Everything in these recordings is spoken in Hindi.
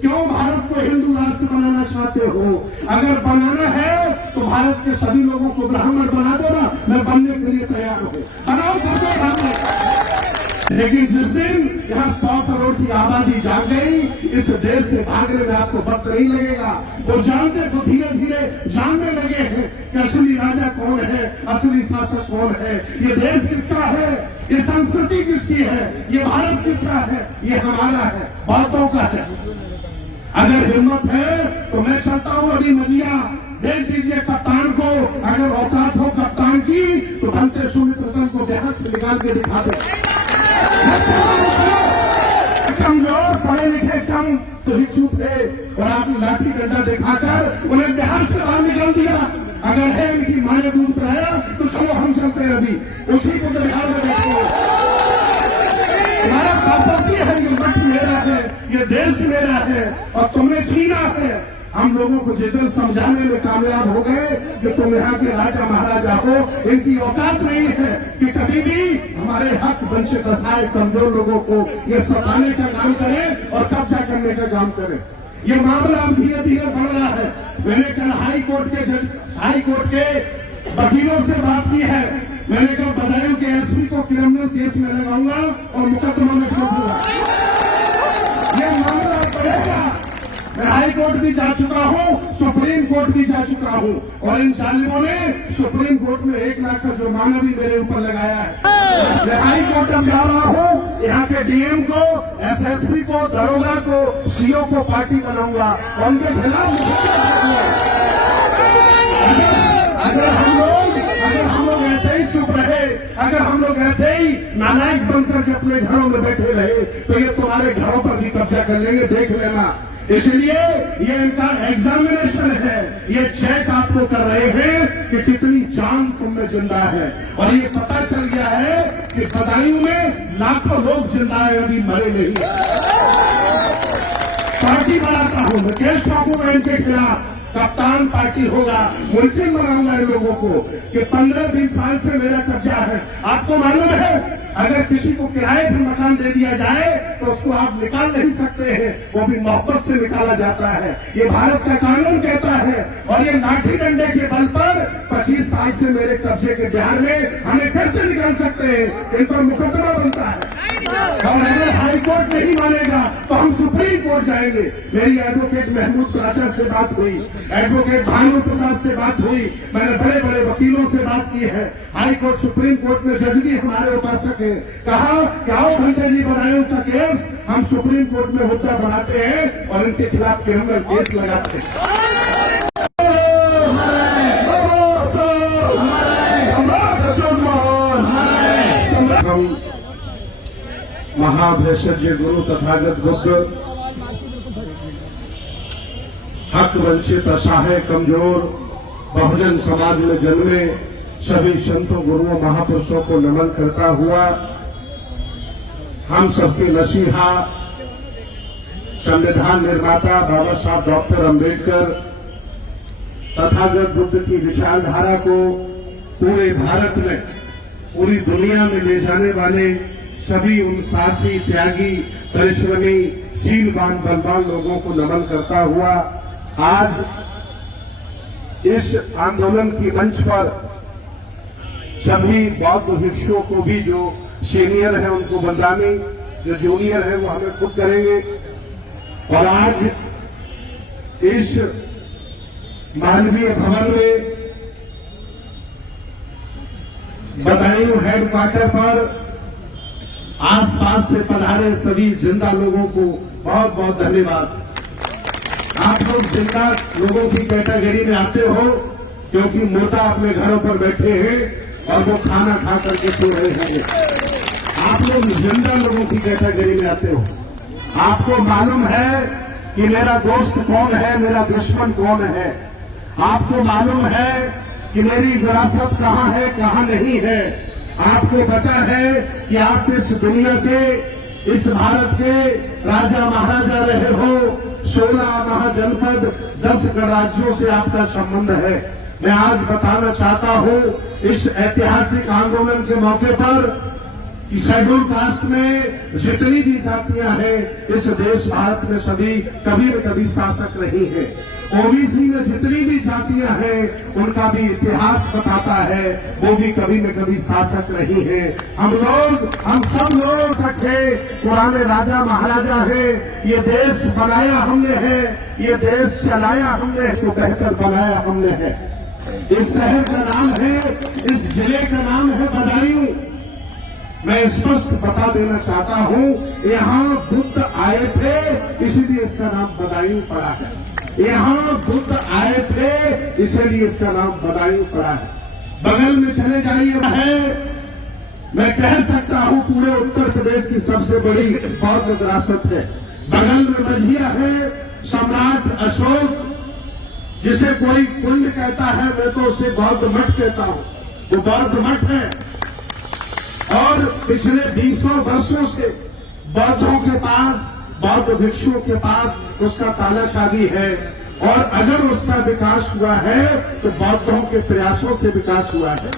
क्यों भारत को हिंदू राष्ट्र बनाना चाहते हो? अगर बनाना है तो भारत के सभी लोगों को ब्राह्मण बना दो ना, मैं बनने के लिए तैयार हूं। बनाओ सबसे ब्राह्मण। लेकिन जिस दिन यहाँ 100 करोड़ की आबादी जाग गई, इस देश से भागने में आपको वक्त नहीं लगेगा। वो जानते तो धीरे धीरे जानने लगे हैं कि असली राजा कौन है, असली शासक कौन है, ये देश किसका है, ये संस्कृति किसकी है, ये भारत किसका है, ये हमारा है, बातों का है। अगर हिम्मत है तो मैं चलता हूं अभी मजिया, भेज दीजिए कप्तान को। अगर औकात हो कप्तान की तो बनते सुमित्रतन को बिहार से निकाल के दिखा दे। कमजोर पढ़े लिखे कम तो हिचूत है, और आपने लाठी डंडा दिखाकर उन्हें बिहार से बाहर निकाल दिया। अगर है इनकी माँ ने दूध पिलाया तो चलो हम चलते हैं अभी, उसी को तो बिहार में देखो। हमारा प्रॉपर्टी है, ये मठ मेरा है, ये देश मेरा है, और तुमने छीना है। हम लोगों को जितना समझाने में कामयाब हो गए कि तुम यहाँ के राजा महाराजा हो, इनकी औकात नहीं है कि कभी भी हमारे हक वंचित असहाय कमजोर लोगों को ये सताने का काम करें और कब्जा करने का काम करें। ये मामला अब धीरे धीरे बढ़ रहा है। मैंने कल हाई कोर्ट के वकीलों से बात की है। मैंने कल बदायूं के एसपी को क्रिमिनल केस में लगाऊंगा और मुकदमा में ठोकूंगा। ये मामला बढ़ेगा। मैं हाई कोर्ट भी जा चुका हूं, सुप्रीम कोर्ट भी जा चुका हूं, और इन जालिमों ने सुप्रीम कोर्ट में 1 लाख का जुर्माना भी मेरे ऊपर लगाया है। मैं हाई कोर्ट अब जा रहा हूं, यहाँ के डीएम को, एसएसपी को, दरोगा को, सीओ को पार्टी बनाऊंगा और उनके खिलाफ अगर हम लोग ऐसे ही चुप रहे, अगर हम लोग ऐसे ही नालायक बनकर के अपने घरों में बैठे रहे तो ये तुम्हारे घरों पर भी कब्जा कर लेंगे, देख लेना। इसलिए ये इनका एग्जामिनेशन है, ये चेक आपको कर रहे हैं कि कितनी जान तुम में जिंदा है। और ये पता चल गया है कि बदायूं में लाखों लोग जिंदा है, अभी मरे नहीं। पार्टी बनाता हूं मैं, केस ठोकूंगा इनके खिलाफ, कप्तान पार्टी होगा, मुल्जिम बनाऊंगा इन लोगों को कि 15-20 साल से मेरा कब्जा है। आपको मालूम है अगर किसी को किराए पर मकान दे दिया जाए तो उसको आप निकाल नहीं सकते हैं, वो भी मोहब्बत से निकाला जाता है। ये भारत का कानून कहता है। और ये लाठी डंडे के बल पर 25 साल से मेरे कब्जे के बिहार में हमें फिर से निकाल सकते हैं, इन पर मुकदमा बनता है। और अगर हाई कोर्ट नहीं मानेगा तो हम सुप्रीम कोर्ट जाएंगे। मेरी एडवोकेट महमूद प्राचा से बात हुई, एडवोकेट भानु प्रकाश से बात हुई, मैंने बड़े बड़े वकीलों से बात की है। हाई कोर्ट सुप्रीम कोर्ट में जज भी हमारे उपासक हैं। कहा कि आओ घंटे जी बदायूं का केस हम सुप्रीम कोर्ट में मुद्दा बनाते हैं और इनके खिलाफ क्रिमिनल केस लगाते हैं। हम महाभेषज गुरु तथागत बुद्ध हक वंचित असहाय कमजोर बहुजन समाज में जन्मे सभी संतों गुरुओं महापुरुषों को नमन करता हुआ हम सबके मसीहा संविधान निर्माता बाबा साहब डॉक्टर अम्बेडकर तथागत बुद्ध की विचारधारा को पूरे भारत में, पूरी दुनिया में ले जाने वाले सभी उन साहसी, त्यागी, परिश्रमी, शीलवान, बलवान लोगों को नमन करता हुआ आज इस आंदोलन की मंच पर सभी बौद्ध भिक्षुओं को भी, जो सीनियर है उनको बंदानी, जो जूनियर है वो हमें खुद करेंगे। और आज इस मानवीय भवन में बदायूं हेडक्वार्टर पर आसपास से पधारे सभी जिंदा लोगों को बहुत बहुत धन्यवाद। आप लोग जिंदा लोगों की कैटेगरी में आते हो क्योंकि मुर्दा अपने घरों पर बैठे हैं और वो खाना खा करके सो रहे हैं। आप लोग जिंदा लोगों की कैटेगरी में आते हो। आपको मालूम है कि मेरा दोस्त कौन है, मेरा दुश्मन कौन है। आपको मालूम है कि मेरी विरासत कहाँ है, कहाँ नहीं है। आपको पता है कि आप इस दुनिया के, इस भारत के राजा महाराजा रहे हो। 16 महाजनपद, 10 गणराज्यों से आपका संबंध है। मैं आज बताना चाहता हूं, इस ऐतिहासिक आंदोलन के मौके पर कि शेड्यूल कास्ट में जितनी भी जातियां हैं इस देश भारत में सभी कभी न कभी शासक रही हैं। ओबीसी में जितनी भी जातियां हैं उनका भी इतिहास बताता है, वो भी कभी न कभी शासक रही हैं। हम सब लोग सके पुराने राजा महाराजा हैं। ये देश बनाया हमने है, ये देश चलाया हमने, इसको बेहतर बनाया हमने है। इस शहर का नाम है, इस जिले का नाम है बदायूं। मैं स्पष्ट बता देना चाहता हूं, यहाँ बुद्ध आए थे इसीलिए इसका नाम बदायूं पड़ा है। यहाँ बुद्ध आए थे इसलिए इसका नाम बदायूं पड़ा है। बगल में चले जाइए है, मैं कह सकता हूं पूरे उत्तर प्रदेश की सबसे बड़ी बौद्ध विरासत है। बगल में मझिया है, सम्राट अशोक जिसे कोई कुंड कहता है, मैं तो उसे बौद्ध मठ कहता हूं, वो बौद्ध मठ है। और पिछले 20 वर्षों से बौद्धों के पास, बौद्ध भिक्षुओं के पास उसका तानाशाही है। और अगर उसका विकास हुआ है तो बौद्धों के प्रयासों से विकास हुआ है।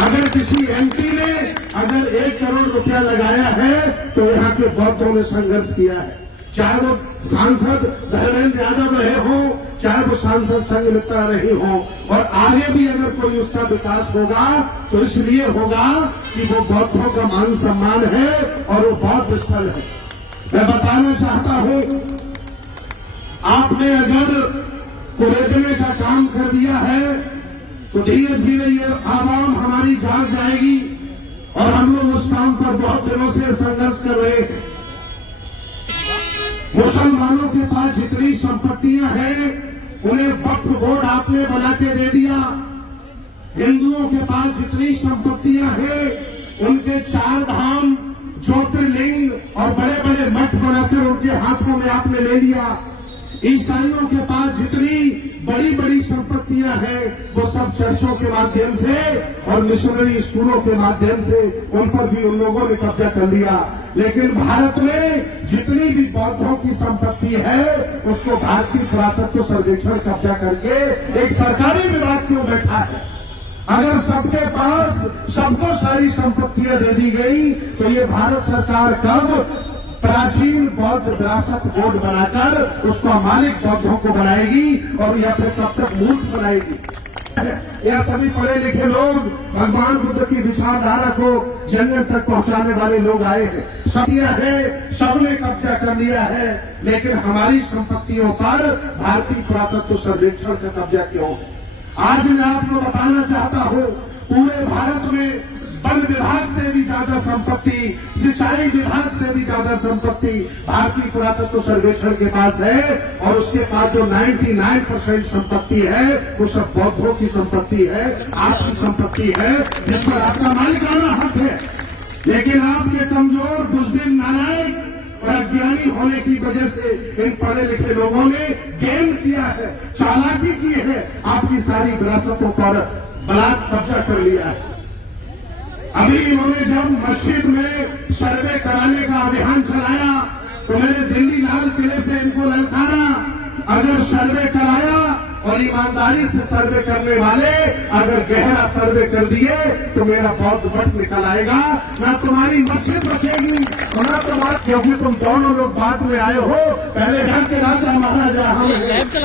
अगर किसी एमपी ने अगर 1 करोड़ रुपया लगाया है तो यहाँ के बौद्धों ने संघर्ष किया है। चाहे वो सांसद धर्मेंद्र यादव रहे हो, चाहे वो सांसद संघ मित्रा रही हो, और आगे भी अगर कोई उसका विकास होगा तो इसलिए होगा कि वो बौद्धों का मान सम्मान है और वो बौद्ध स्थल है। मैं बताना चाहता हूं, आपने अगर कुरेदने का काम कर दिया है तो धीरे धीरे ये आवाम हमारी जाग जाएगी और हम लोग उस काम पर बहुत दिनों से संघर्ष कर रहे हैं। मुसलमानों के पास जितनी संपत्तियां हैं उन्हें वक्फ बोर्ड आपने बना के दे दिया। हिंदुओं के पास जितनी संपत्तियां हैं उनके 4 धाम, ज्योतिर्लिंग और बड़े बड़े मठ बनाकर उनके हाथों में आपने ले लिया। ईसाइयों के पास जितनी बड़ी बड़ी संपत्तियां हैं वो सब चर्चों के माध्यम से और मिशनरी स्कूलों के माध्यम से उन पर भी उन लोगों ने कब्जा कर लिया। लेकिन भारत में जितनी भी बौद्धों की संपत्ति है उसको भारतीय पुरातत्व सर्वेक्षण कब्जा करके एक सरकारी विभाग क्यों बैठा है। अगर सबके पास सबको सारी संपत्तियां दे दी गई तो ये भारत सरकार कब प्राचीन बौद्ध विरासत बोर्ड बनाकर उसका मालिक बौद्धों को बनाएगी और या फिर कब तक मूर्ख बनाएगी। यह सभी पढ़े लिखे लोग भगवान बुद्ध की विचारधारा को जन जन तक पहुंचाने वाले लोग आए हैं। सत्य है, सबने कब्जा कर लिया है, लेकिन हमारी संपत्तियों पर भारतीय पुरातत्व सर्वेक्षण का कब्जा क्यों? आज मैं आपको बताना चाहता हूं, पूरे भारत में वन विभाग से भी ज्यादा संपत्ति, सिंचाई विभाग से भी ज्यादा संपत्ति भारतीय पुरातत्व सर्वेक्षण के पास है। और उसके पास जो 99% संपत्ति है वो सब बौद्धों की संपत्ति है, आपकी संपत्ति है, जिस पर आपका मालिकाना हक है। लेकिन आपके कमजोर, बुज़दिल, नालायक और अज्ञानी होने की वजह से इन पढ़े लिखे लोगों ने गेम किया है, चालाकी की है, आपकी सारी विरासतों पर बलात् कब्जा कर लिया है। अभी इन्होंने जब मस्जिद में सर्वे कराने का अभियान चलाया तो मैंने दिल्ली लाल किले से इनको ललकारा, अगर सर्वे कराया और ईमानदारी से सर्वे करने वाले अगर गहरा सर्वे कर दिए तो मेरा बौद्ध मठ निकल आएगा, ना तुम्हारी मस्जिद बचेगी और ना तुम्हारा, क्योंकि तुम दोनों लोग बाद में आए हो। पहले यहाँ के राजा महाराजा हम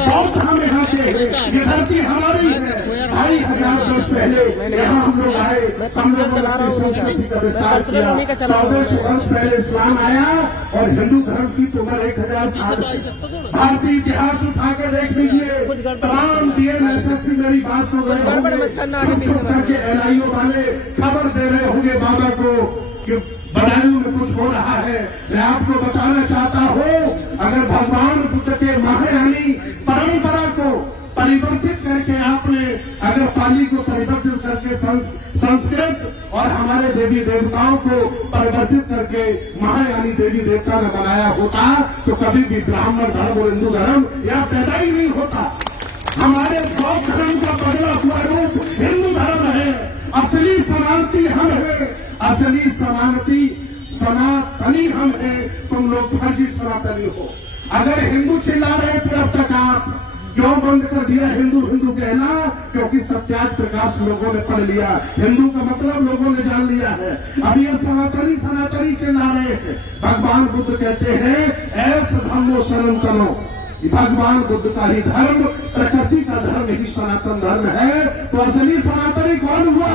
बौद्ध हम यहाँ के, ये धरती हमारी है। 2500 वर्ष पहले यहाँ हम लोग आए, हम लोग संस्कृति का विस्तार किया। 1400 वर्ष पहले इस्लाम आया और हिंदू धर्म की तो उम्र 1000 साल। भारतीय इतिहास उठा के देख लीजिए, तमाम DNSS भी मेरी बात सुन रहे होंगे, छुप करके NIO वाले खबर दे रहे होंगे बाबा को कि बदायूं में कुछ हो रहा है। मैं आपको बताना चाहता हूं, अगर भगवान बुद्ध के महायानी परंपरा को परिवर्तित करके आपने अगर पाली को परिवर्तित करके संस्कृत और हमारे देवी देवताओं को परिवर्तित करके महायानी देवी देवता ने बनाया होता तो कभी भी ब्राह्मण धर्म और हिंदू धर्म यहाँ पैदा ही नहीं होता। हमारे बौद्ध धर्म का बदला हुआ रूप हिंदू धर्म है। असली समानती हम है, असली सनातनी हम है, तुम लोग फर्जी सनातनी हो। अगर हिंदू चिल्ला रहे थे अब तक आप, क्यों बंद कर दिया हिंदू हिंदू कहना? क्योंकि सत्याग्रह प्रकाश लोगों ने पढ़ लिया, हिंदू का मतलब लोगों ने जान लिया है। अब ये सनातनी सनातनी चिल्ला रहे हैं। भगवान बुद्ध कहते हैं ऐस धर्मो सनातनो, भगवान बुद्ध का ही धर्म, प्रकृति का धर्म ही सनातन धर्म है। तो असली सनातनी कौन हुआ?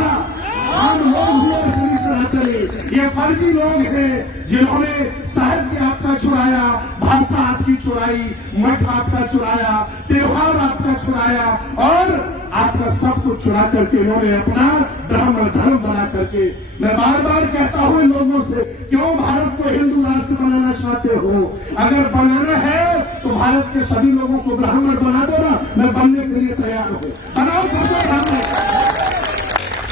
हम लोग हुए असली सनातनी। ये फर्जी लोग हैं जिन्होंने साहित्य आपका चुराया, भाषा आपकी चुराई, मठ आपका चुराया, त्योहार आपका चुराया और आपका सब कुछ चुरा करके इन्होंने अपना ब्राह्मण धर्म बना करके। मैं बार बार कहता हूं इन लोगों से, क्यों भारत को हिंदू राष्ट्र बनाना चाहते हो? अगर बनाना है तो भारत के सभी लोगों को ब्राह्मण बना दो ना, मैं बनने के लिए तैयार हूं। बनाओ सबको ब्राह्मण,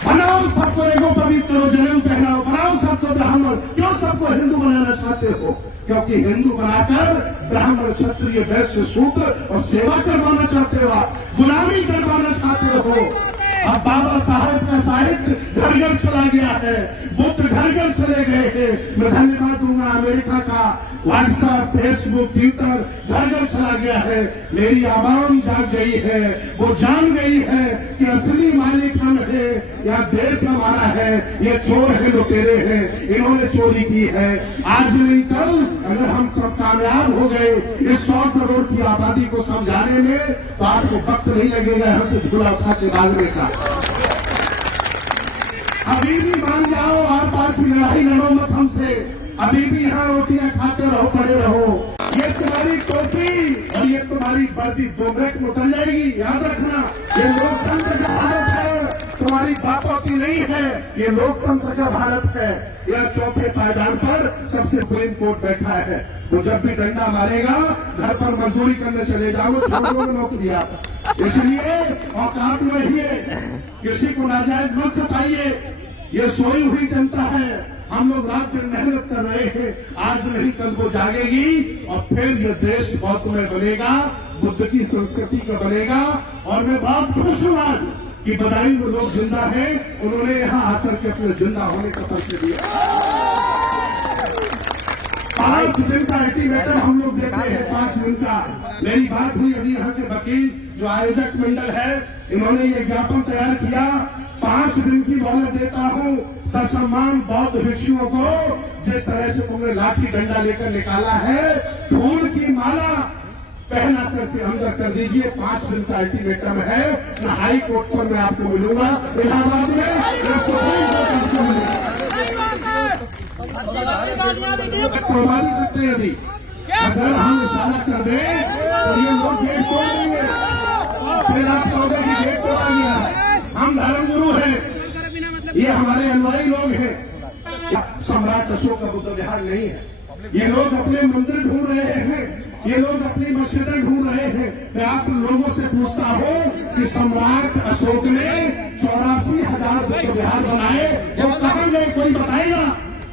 बनाओ सबको एगो पवित्र जनेऊ पहनाओ, बनाओ सबको ब्राह्मण। क्यों सबको हिंदू बनाना चाहते हो? क्योंकि हिंदू बनाकर ब्राह्मण क्षत्रिय वैश्य शूद्र और सेवा करवाना चाहते हो, आप गुलामी करवाना चाहते हो। अब बाबा साहब का साहित्य घर घर चला गया है, बुद्ध घर घर चले गए हैं। मैं धन्यवाद दूंगा अमेरिका का, व्हाट्सएप फेसबुक ट्विटर घर घर चला गया है। मेरी आवाम जाग गई है, वो जान गई है कि असली मालिक हम है, यह देश हमारा है, ये चोर है लुटेरे हैं, इन्होंने चोरी की है। आज नहीं कल अगर हम सब कामयाब हो गए इस 100 करोड़ की आबादी को समझाने में, तो आपको वक्त नहीं लगेगा यहाँ से झूला उठा के भागने का। अभी भी मान जाओ, आर पार की लड़ाई लड़ो मत हमसे। अभी भी यहाँ रोटियां खाते रहो, पड़े रहो। ये तुम्हारी टोपी और ये तुम्हारी वर्दी 2 मिनट में उतर जाएगी, याद रखना। ये लोकतंत्र का भारत है, तुम्हारी बातों की नहीं है। ये लोकतंत्र का भारत है। यह चौथे पायदान पर सबसे सुप्रीम कोर्ट बैठा है। वो जब भी डंडा मारेगा घर पर मजदूरी करने चले जाओ, छोड़ो नौकरियां। इसलिए औकात में रहिए, किसी को नाजायज मत सताइए। ये सोई हुई जनता है, हम लोग रात दिन मेहनत कर रहे हैं, आज नहीं कल वो जागेगी और फिर ये देश बौद्ध में बनेगा, बुद्ध की संस्कृति का बनेगा। और मैं बहुत खुश हूं आज कि बदायूं में लोग जिंदा हैं, उन्होंने यहाँ आकर के अपने जिंदा होने का परिचय दिया। 5 दिन का अल्टीमेटम हम लोग देते हैं, 5 दिन का। मेरी बात हुई अभी यहाँ के वकील जो आयोजक मंडल है, इन्होंने ये ज्ञापन तैयार किया, 5 दिन की मोहलत देता हूं ससम्मान बौद्ध भिक्षुओं को। जिस तरह से तुमने लाठी डंडा लेकर निकाला है, फूल की माला पहना करके अंदर कर दीजिए। 5 दिन का अल्टीमेटम है। न हाई कोर्ट पर मैं आपको मिलूंगा इलाहाबाद में, न सुप्रीम कोर्ट आपको मिलूंगा। मार सकते हैं अभी, अगर हम इशारा कर दें तो ये लोग गेट तोड़ देंगे, फिर आप कहोगे कि गेट तोड़ा गया है। हम धर्मगुरु हैं, ये हमारे अनुयायी लोग हैं। सम्राट अशोक का बुद्ध विहार नहीं है। ये लोग अपने मंदिर ढूंढ रहे हैं, ये लोग अपनी मस्जिदें ढूंढ रहे हैं। मैं आप लोगों से पूछता हूं कि सम्राट अशोक ने 84,000 बुद्ध विहार बनाए, वो कहां गए? कोई बताएगा?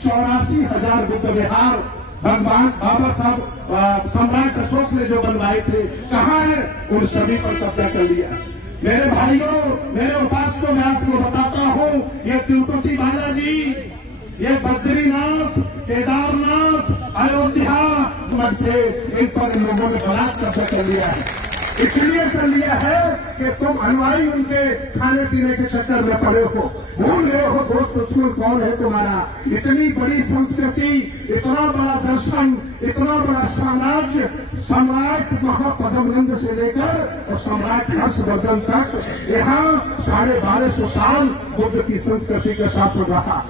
84,000 बुद्ध विहार भगवान बाबा साहब सम्राट अशोक ने जो बनवाए थे, कहां है? उन सभी पर कब्जा कर लिया। मेरे भाइयों, मेरे उपासकों, मैं आपको बताता हूं, ये तिरुपति बालाजी, ये बद्रीनाथ, केदारनाथ, अयोध्या मध्य, इन पर इन लोगों ने बलात् कब्जा कर लिया है। इसलिए कर लिया है कि तुम अनुयायी उनके खाने पीने के चक्कर में पड़े हो, भूल गए हो दोस्त उसूल कौन है तुम्हारा। इतनी बड़ी संस्कृति, इतना बड़ा दर्शन, इतना बड़ा साम्राज्य, सम्राट महापद्मनंद से लेकर और सम्राट हर्षवर्धन तक, यहाँ 1250 साल बुद्ध की संस्कृति का शासन रहा।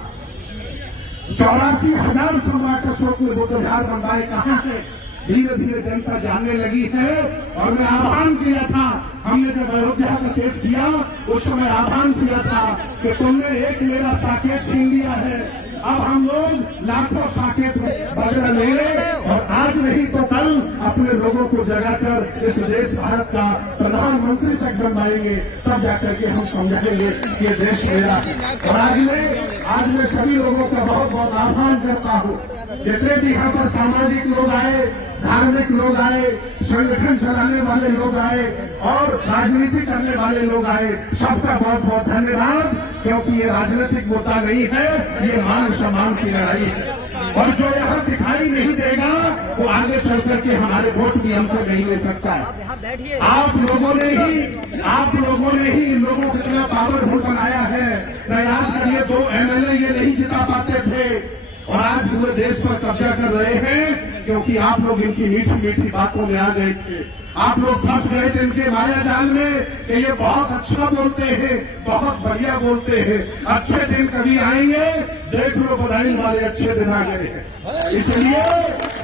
84,000 सम्राट अशोक ने बुद्ध विहार बनवाए, कहाँ है? धीरे धीरे जनता जानने लगी है। और मैं आह्वान किया था, हमने जब अयोध्या का केस किया उस समय आह्वान किया था कि तुमने एक मेरा साकेत छीन लिया है, अब हम लोग लाखों साकेत बदला लेंगे और आज नहीं तो कल अपने लोगों को जगाकर इस देश भारत का प्रधानमंत्री तक बनवाएंगे, तब जाकर के हम समझाएंगे कि ये देश मेरा है। और आज मैं सभी लोगों का बहुत बहुत आह्वान करता हूँ, जितने भी यहाँ पर सामाजिक लोग आए, धार्मिक लोग आए, संगठन चलाने वाले लोग आए और राजनीति करने वाले लोग आए, सबका बहुत बहुत धन्यवाद। क्योंकि ये राजनीतिक मुद्दा नहीं है, ये मान सम्मान की लड़ाई है। और जो यहाँ दिखाई नहीं देगा वो आगे चल करके हमारे वोट भी हमसे नहीं ले सकता है। आप लोगों ने ही इन लोगों को इतना पावरफुल बनाया है। न याद करिए 2 MLA ये नहीं जिता पाते थे और आज पूरे देश पर कब्जा कर रहे हैं क्योंकि आप लोग इनकी मीठी मीठी बातों में आ गए थे। आप लोग फंस गए थे इनके माया जाल में कि ये बहुत अच्छा बोलते हैं, बहुत बढ़िया बोलते हैं, अच्छे दिन कभी आएंगे, देख लो बधाई वाले अच्छे दिन आ गए हैं। इसलिए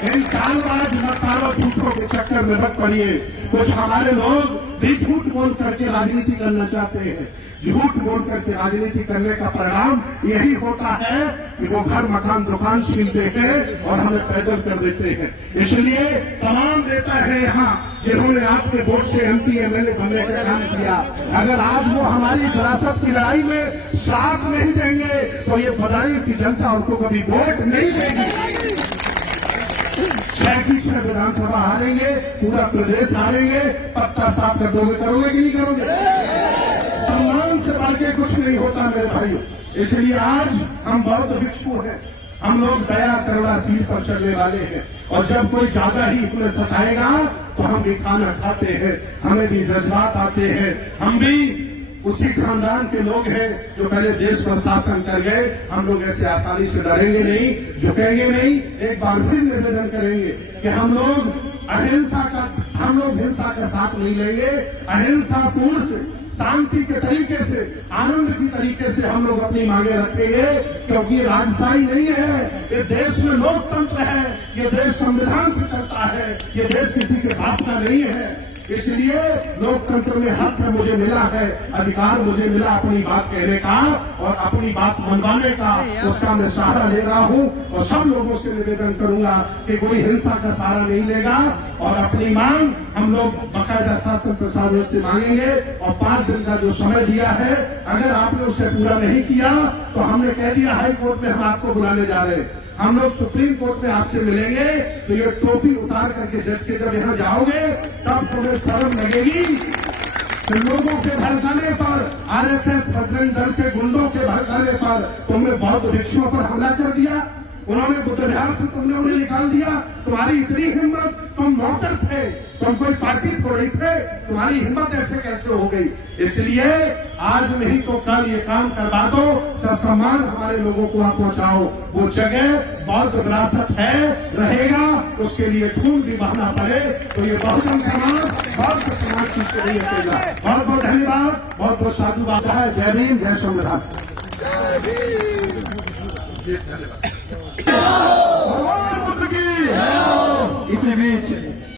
इन चालबाज मक्कारों झूठों के चक्कर में मत पड़िए। कुछ हमारे लोग भी झूठ बोल करके राजनीति करना चाहते हैं। झूठ बोल करके राजनीति करने का परिणाम यही होता है कि वो घर मकान दुकान छीनते हैं और हमें पैदल कर देते हैं। इसलिए तमाम नेता है यहाँ जिन्होंने आपके वोट से MP MLA बनने का काम किया, अगर आज वो हमारी विरासत की लड़ाई में साथ नहीं देंगे तो ये बदायूं की जनता उनको कभी वोट नहीं देगी। 6 की 6 विधानसभा हारेंगे, पूरा प्रदेश हारेंगे, पत्ता साफ कर दोगे, करोगे कि नहीं करोगे? सम्मान से बढ़ के कुछ नहीं होता मेरे भाइयों। इसलिए आज हम बहुत भिक्षु हैं, हम लोग दया करुणा सीट पर चलने वाले हैं और जब कोई ज्यादा ही हमें सताएगा तो हम भी खाना खाते हैं, हमें भी जज्बात आते हैं। हम भी उसी खानदान के लोग हैं जो पहले देश पर शासन कर गए। हम लोग ऐसे आसानी से डरेंगे नहीं, झुकेंगे नहीं। एक बार फिर निवेदन करेंगे कि हम लोग हिंसा का साथ नहीं लेंगे। अहिंसा पूर्ण से, शांति के तरीके से, आनंद की तरीके से हम लोग अपनी मांगे रखेंगे क्योंकि ये राजशाही नहीं है, ये देश में लोकतंत्र है, ये देश संविधान से चलता है, ये देश किसी के बाप का नहीं है। इसलिए लोकतंत्र में हक मुझे मिला है, अधिकार मुझे मिला अपनी बात कहने का और अपनी बात मनवाने का, उसका मैं सहारा ले रहा हूं और सब लोगों से निवेदन करूंगा कि कोई हिंसा का सहारा नहीं लेगा और अपनी मांग हम लोग बाकायदा शासन प्रशासन से मांगेंगे और 5 दिन का जो समय दिया है अगर आपने उसे पूरा नहीं किया तो हमने कह दिया हाई कोर्ट में हम आपको बुलाने जा रहे हैं। हम लोग सुप्रीम कोर्ट में आपसे मिलेंगे तो ये टोपी उतार करके जज के जब यहाँ जाओगे तब तुम्हें शर्म लगेगी कि लोगों के भड़काने पर, RSS बजरंग दल के गुंडों के भड़काने पर तुमने बौद्ध भिक्षुओं पर हमला कर दिया, उन्होंने बुद्ध विहार से तुमने उन्हें निकाल दिया। तुम्हारी इतनी हिम्मत, तुम नौकर थे, तुम कोई पार्टी थोड़ी थे, तुम्हारी हिम्मत ऐसे कैसे हो गई? इसलिए आज नहीं तो कल ये काम करवा दो, सम्मान हमारे लोगों को वहां पहुंचाओ। वो जगह बौद्ध विरासत है, रहेगा, उसके लिए खून भी बहाना पड़े तो ये बहुजन समाज चीज के लिए हटेगा। बहुत बहुत धन्यवाद, बहुत बहुत साधुवाद है। जय भीम, जय संविधान। भगवान बुद्ध की। इसी बीच